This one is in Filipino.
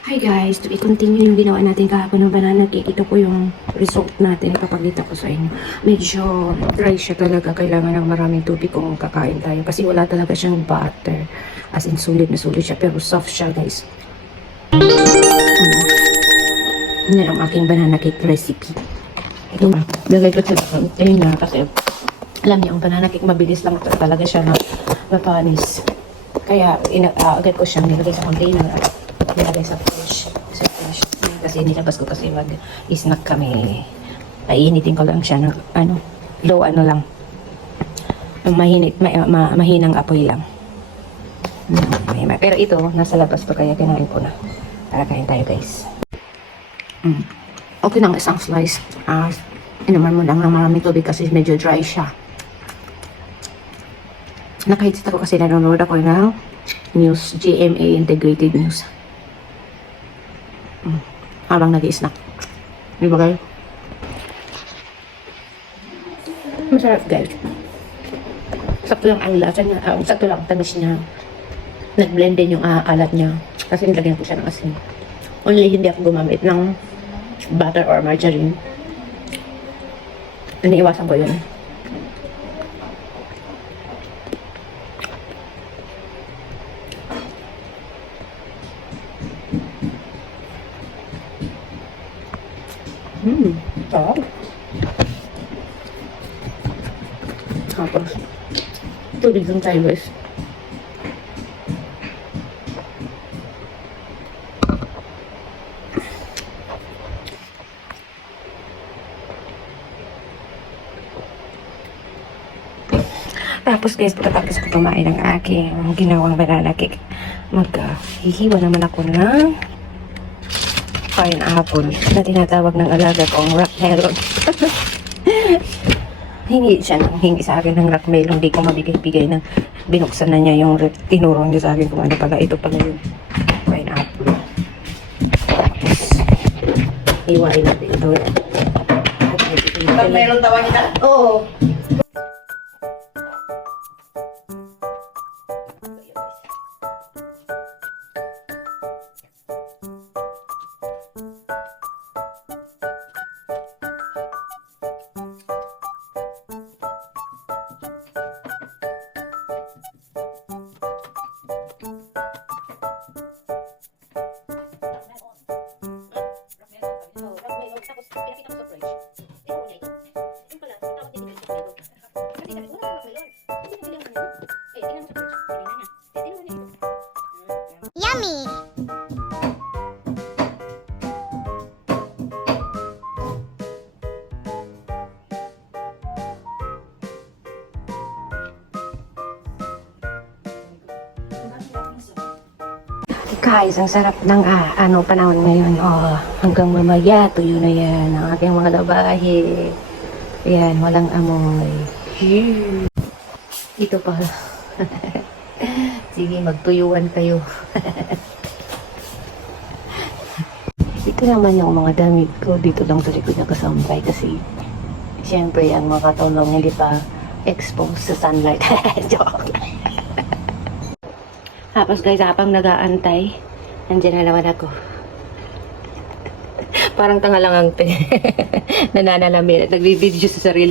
Hi guys, to i-continue yung ginawa natin kahapon ng banana cake. Ito po yung result natin. Ipapakita ko sa inyo. Medyo dry siya talaga. Kailangan ng maraming tubig kung kakain tayo. Kasi wala talaga siyang butter. As in, sulit na sulit siya. Pero soft siya guys. Yan ang aking banana cake recipe. Ito na. Lagay ko sa ayun na kasi alam niyo, ang banana cake mabilis lang talaga siya na mapanis. Kaya agad ko siyang nilagay sa container at nilagay sa fridge. Kasi nilabas ko kasi mag-snack kami. Painitin ko lang siya ng low lang. Mahinang apoy lang. Pero ito, nasa labas to kaya kinain ko na. Para kain tayo guys. Okay nang isang slice. Inuman mo lang ng maraming tubig kasi medyo dry siya. Nakahitsit ako kasi nanonood ako ng news, GMA Integrated News. Habang nag-i-snack. Di ba kayo? Masarap guys. Sakto lang ang lasa niya. Sakto lang ang tamis niya. Nag-blend din yung alat niya. Kasi nilagyan ko siya ng asin. Only hindi ako gumamit ng butter or margarine. Iniiwasan ko yun. Sarap. Tapos, tubig lang tayo guys. Tapos guys, pagkatapos ko kumain ng aking ginawang banana cake, maghihiwa naman ako ng pineapple na tinatawag ng alaga kong rock melon. Hingi sa akin ng rock melon. Hindi ko mabigay-bigay ng binuksan na niya yung tinuro niya sa akin kung ano pala. Ito pala yung pineapple. Tapos, hiwain natin ito. Rock melon tawag niya? Oo. Yummy! Guys, ang sarap ng panahon ngayon. Hanggang mamaya, tuyo na yan ang aking mga labahe. Ayan, walang amoy. Ito pa. Sige, magtuyuan kayo. Ito naman yung mga damit ko. Dito lang sa likod nakasambay kasi siyempre ang mga katulong hindi pa exposed sa sunlight. Joke. Tapos guys, habang nag-aantay, nandiyan na naman ako. Parang tanga lang ang nananalamin at nagbibideo sa sarili.